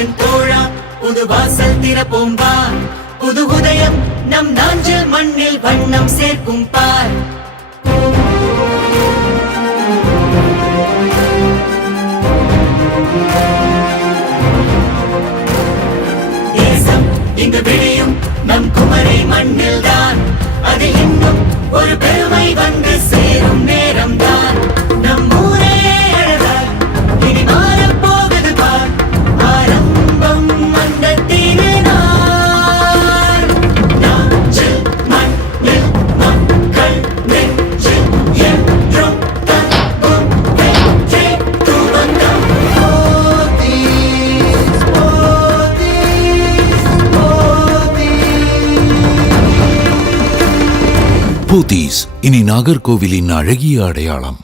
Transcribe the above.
என் தோழா புது வாசல் திறப்போம் வா, புது உதயம் நம் நாஞ்சில் மண்ணில் வண்ணம் சேர்க்கும் பார். தேசம் இங்கு விடியும் நம் குமரி மண்ணில் தான், அது இன்னும் ஒரு பெருமை வந்து சேரும் நேரம் தான். நம் ஊரே அழகாய் இனி மாறப் போகுது பார், ஆரம்பம் அந்த திருநாள். நாஞ்சில் மண்ணில் மக்கள் நெஞ்சில் என்றும் தங்கும் வெற்றி துவங்கம். போத்தீஸ் இனி நாகர்கோவிலின் அழகிய அடையாளம்.